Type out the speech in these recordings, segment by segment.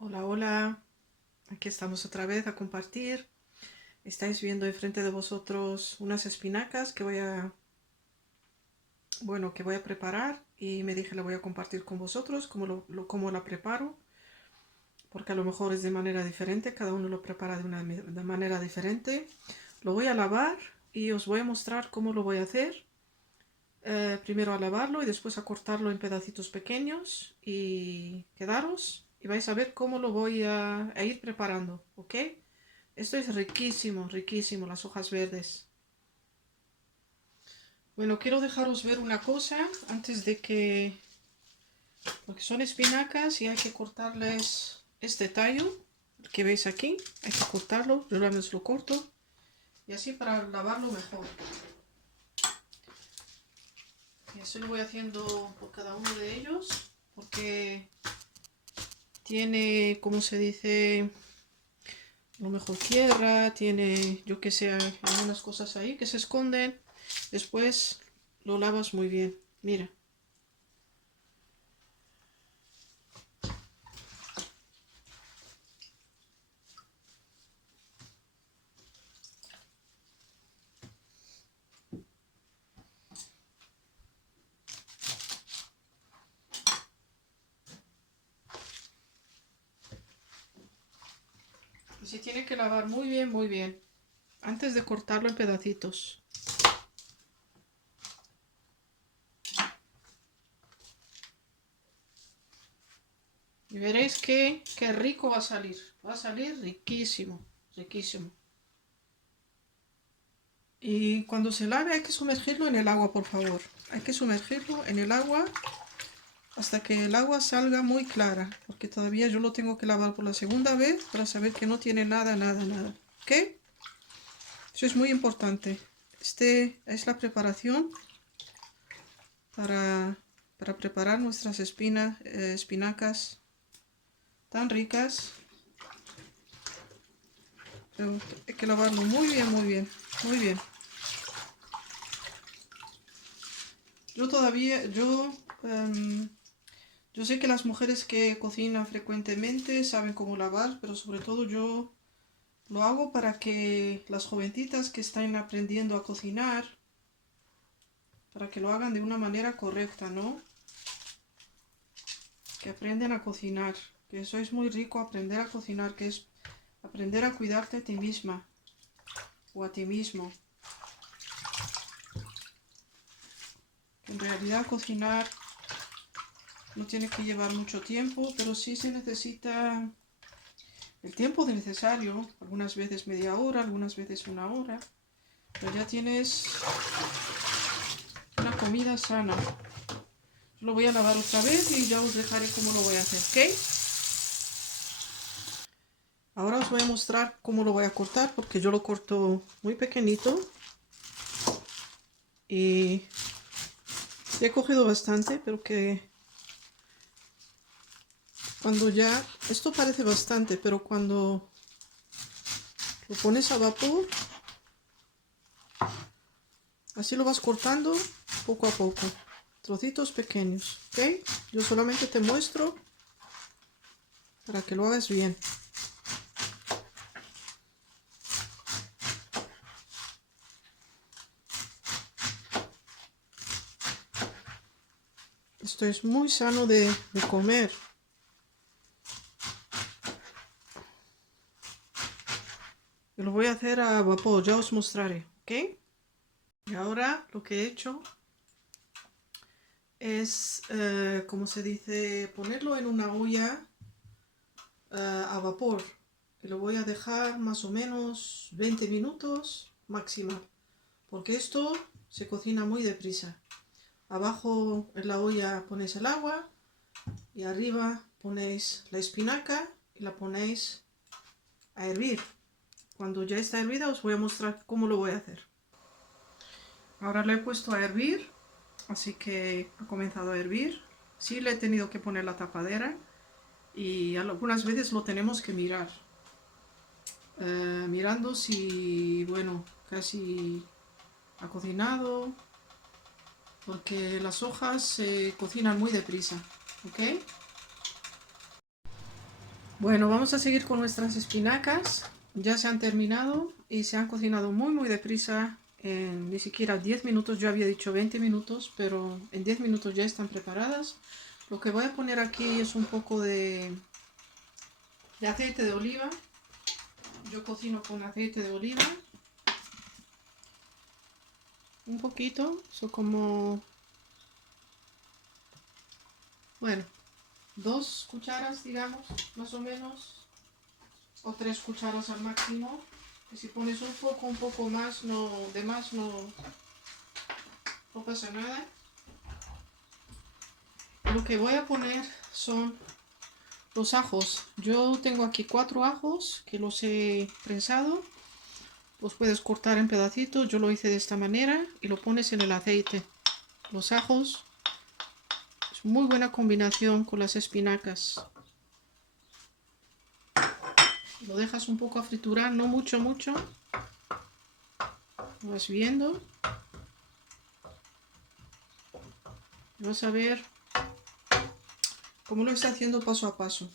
Hola, hola, aquí estamos otra vez a compartir. Estáis viendo enfrente de vosotros unas espinacas que voy a preparar y me dije la voy a compartir con vosotros cómo la preparo, porque a lo mejor es de manera diferente, cada uno lo prepara de manera diferente. Lo voy a lavar y os voy a mostrar cómo lo voy a hacer. Primero a lavarlo y después a cortarlo en pedacitos pequeños y quedaros y vais a ver cómo lo voy a ir preparando, ¿ok? Esto es riquísimo, riquísimo, las hojas verdes. Bueno, quiero dejaros ver una cosa antes de que... Porque son espinacas y hay que cortarles este tallo que veis aquí. Hay que cortarlo, yo ahora lo corto. Y así para lavarlo mejor. Y así lo voy haciendo por cada uno de ellos. Porque tiene, como se dice, a lo mejor tierra, tiene, yo que sé, algunas cosas ahí que se esconden. Después lo lavas muy bien. Mira. Y se tiene que lavar muy bien, antes de cortarlo en pedacitos. Y veréis qué rico va a salir. Va a salir riquísimo, riquísimo. Y cuando se lave hay que sumergirlo en el agua, por favor. Hay que sumergirlo en el agua hasta que el agua salga muy clara. Porque todavía yo lo tengo que lavar por la segunda vez para saber que no tiene nada, nada, nada. ¿Ok? Eso es muy importante. Este es la preparación para, para preparar nuestras espinacas tan ricas. Pero hay que lavarlo muy bien, muy bien, muy bien. Yo sé que las mujeres que cocinan frecuentemente saben cómo lavar, pero sobre todo yo lo hago para que las jovencitas que están aprendiendo a cocinar, para que lo hagan de una manera correcta, ¿no? Que aprenden a cocinar, que eso es muy rico, aprender a cocinar, que es aprender a cuidarte a ti misma o a ti mismo. Que en realidad cocinar no tiene que llevar mucho tiempo, pero sí se necesita el tiempo necesario, algunas veces media hora, algunas veces una hora, pero ya tienes una comida sana. Lo voy a lavar otra vez y ya os dejaré cómo lo voy a hacer, ¿ok? Ahora os voy a mostrar cómo lo voy a cortar, porque yo lo corto muy pequeñito y he cogido bastante, pero que cuando ya, esto parece bastante, pero cuando lo pones a vapor, así lo vas cortando poco a poco, trocitos pequeños, ¿ok? Yo solamente te muestro para que lo hagas bien. Esto es muy sano de comer. Y lo voy a hacer a vapor, ya os mostraré, ¿ok? Y ahora lo que he hecho es, como se dice, ponerlo en una olla a vapor. Y lo voy a dejar más o menos 20 minutos máxima, porque esto se cocina muy deprisa. Abajo en la olla ponéis el agua y arriba ponéis la espinaca y la ponéis a hervir. Cuando ya está hervida os voy a mostrar cómo lo voy a hacer. Ahora lo he puesto a hervir, así que ha comenzado a hervir. Sí le he tenido que poner la tapadera y algunas veces lo tenemos que mirar. Mirando si, bueno, casi ha cocinado, porque las hojas se cocinan muy deprisa, ¿ok? Bueno, vamos a seguir con nuestras espinacas. Ya se han terminado y se han cocinado muy deprisa. En ni siquiera 10 minutos, yo había dicho 20 minutos, pero en 10 minutos ya están preparadas. Lo que voy a poner aquí es un poco de aceite de oliva. Yo cocino con aceite de oliva. Un poquito, eso como, bueno, 2 cucharas, digamos, más o menos, o 3 cucharas al máximo. Y si pones un poco más, no, de más no pasa nada. Lo que voy a poner son los ajos. Yo tengo aquí 4 ajos que los he prensado. Los puedes cortar en pedacitos. Yo lo hice de esta manera y lo pones en el aceite. Los ajos es muy buena combinación con las espinacas. Lo dejas un poco a friturar, no mucho. Lo vas viendo. Vas a ver cómo lo está haciendo paso a paso.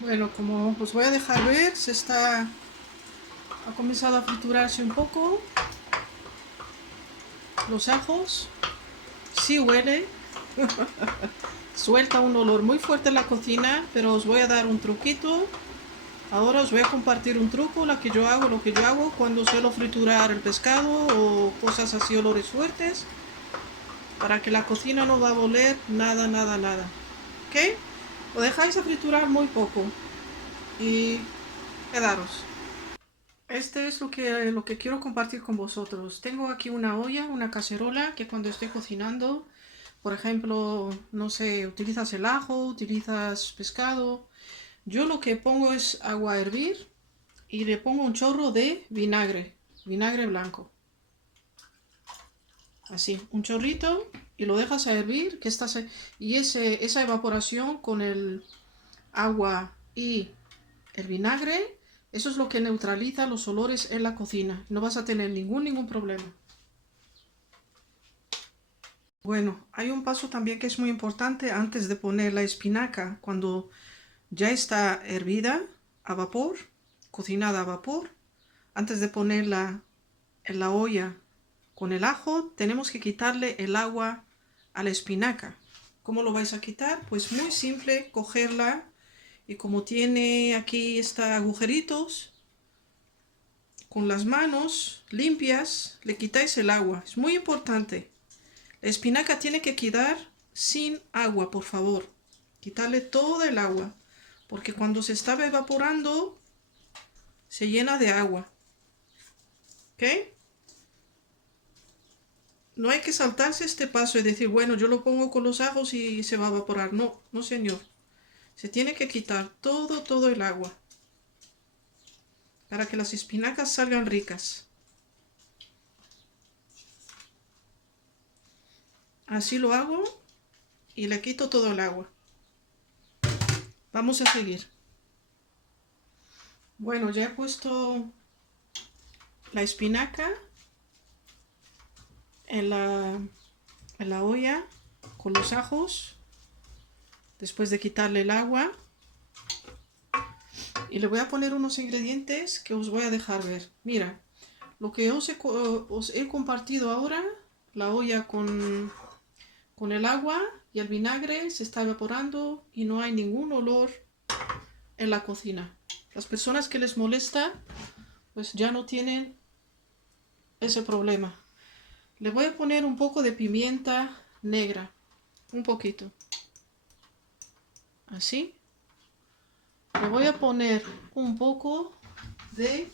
Bueno, como os voy a dejar ver, ha comenzado a friturarse un poco. Los ajos, sí huele, suelta un olor muy fuerte en la cocina, pero os voy a dar un truquito. Ahora os voy a compartir un truco, lo que yo hago cuando suelo friturar el pescado o cosas así, olores fuertes, para que la cocina no va a oler nada. ¿Ok? Lo dejáis a friturar muy poco y quedaros. Este es lo que quiero compartir con vosotros. Tengo aquí una olla, una cacerola, que cuando estoy cocinando, por ejemplo, no sé, utilizas el ajo, utilizas pescado. Yo lo que pongo es agua a hervir y le pongo un chorro de vinagre blanco. Así, un chorrito y lo dejas a hervir, y esa evaporación con el agua y el vinagre, eso es lo que neutraliza los olores en la cocina. No vas a tener ningún problema. Bueno, hay un paso también que es muy importante antes de poner la espinaca. Cuando ya está hervida a vapor, cocinada a vapor, antes de ponerla en la olla con el ajo, tenemos que quitarle el agua a la espinaca. ¿Cómo lo vais a quitar? Pues muy simple, cogerla y como tiene aquí agujeritos, con las manos limpias le quitáis el agua. Es muy importante. La espinaca tiene que quedar sin agua, por favor. Quitarle todo el agua, porque cuando se estaba evaporando se llena de agua. ¿Ok? No hay que saltarse este paso y decir, bueno, yo lo pongo con los ajos y se va a evaporar. No, no señor. Se tiene que quitar todo el agua para que las espinacas salgan ricas. Así lo hago y le quito todo el agua. Vamos a seguir. Bueno, ya he puesto la espinaca en la olla con los ajos, después de quitarle el agua. Y le voy a poner unos ingredientes que os voy a dejar ver. Mira, lo que os he compartido ahora, la olla con el agua y el vinagre se está evaporando y no hay ningún olor en la cocina. Las personas que les molesta, pues ya no tienen ese problema. Le voy a poner un poco de pimienta negra, un poquito, así. Le voy a poner un poco de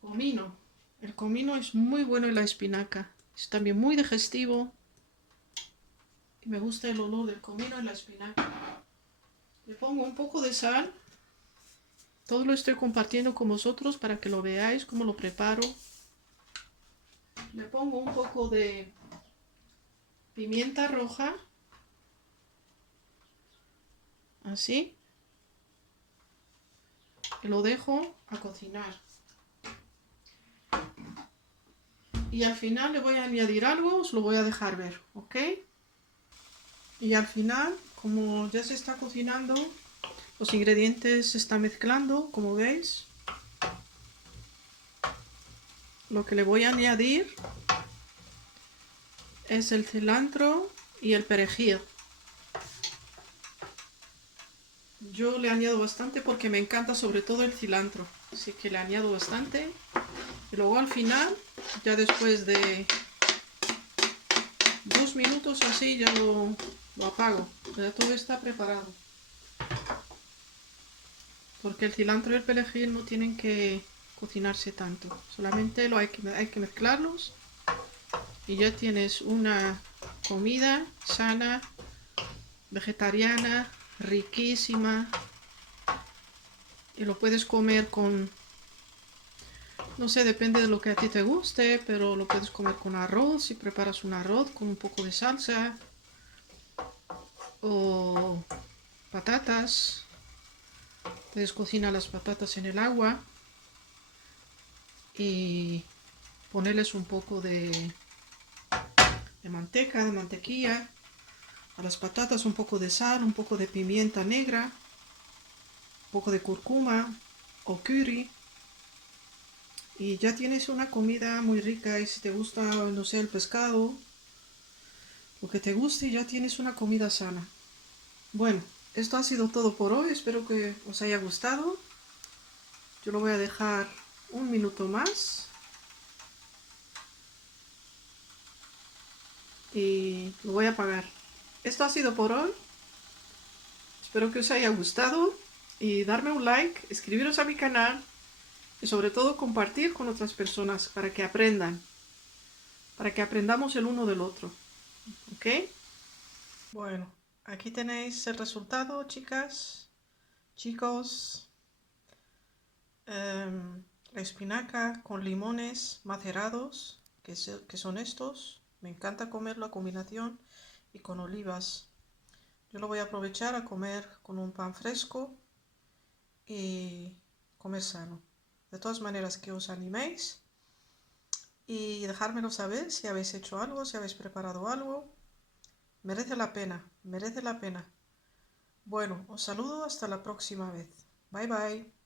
comino. El comino es muy bueno en la espinaca. Es también muy digestivo. Y me gusta el olor del comino en la espinaca. Le pongo un poco de sal. Todo lo estoy compartiendo con vosotros para que lo veáis cómo lo preparo. Le pongo un poco de pimienta roja. Así. Y lo dejo a cocinar. Y al final le voy a añadir algo, os lo voy a dejar ver, ¿ok? Y al final, como ya se está cocinando, los ingredientes se están mezclando, como veis. Lo que le voy a añadir es el cilantro y el perejil. Yo le añado bastante porque me encanta sobre todo el cilantro, así que le añado bastante. Y luego al final, ya después de 2 minutos así, ya lo apago. Ya todo está preparado. Porque el cilantro y el perejil no tienen que cocinarse tanto. Solamente hay que mezclarlos y ya tienes una comida sana, vegetariana, riquísima. Y lo puedes comer con, no sé, depende de lo que a ti te guste, pero lo puedes comer con arroz, si preparas un arroz con un poco de salsa o patatas. Puedes cocinar las patatas en el agua y ponerles un poco de manteca, de mantequilla. A las patatas un poco de sal, un poco de pimienta negra, un poco de cúrcuma o curry. Y ya tienes una comida muy rica. Y si te gusta, no sé, el pescado, lo que te guste, ya tienes una comida sana. Bueno, esto ha sido todo por hoy. Espero que os haya gustado. Yo lo voy a dejar un minuto más. Y lo voy a apagar. Esto ha sido por hoy. Espero que os haya gustado. Y darme un like, inscribiros a mi canal. Y sobre todo compartir con otras personas para que aprendan. Para que aprendamos el uno del otro. ¿Ok? Bueno, aquí tenéis el resultado, chicas, chicos. La espinaca con limones macerados, que son estos. Me encanta comer la combinación y con olivas. Yo lo voy a aprovechar a comer con un pan fresco y comer sano. De todas maneras, que os animéis y dejármelo saber si habéis hecho algo, si habéis preparado algo. Merece la pena, merece la pena. Bueno, os saludo hasta la próxima vez. Bye bye.